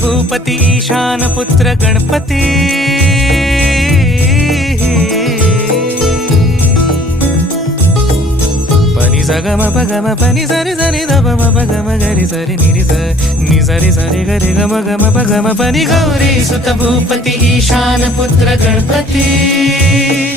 भूपती ईशान पुत्र गणपती पनि सगम पगम पनि सरि सरि ध प म गम गरि सरि नि सरि सरि गरि गम गम पगम पनि गौरी सुत भूपती ईशान पुत्र गणपती।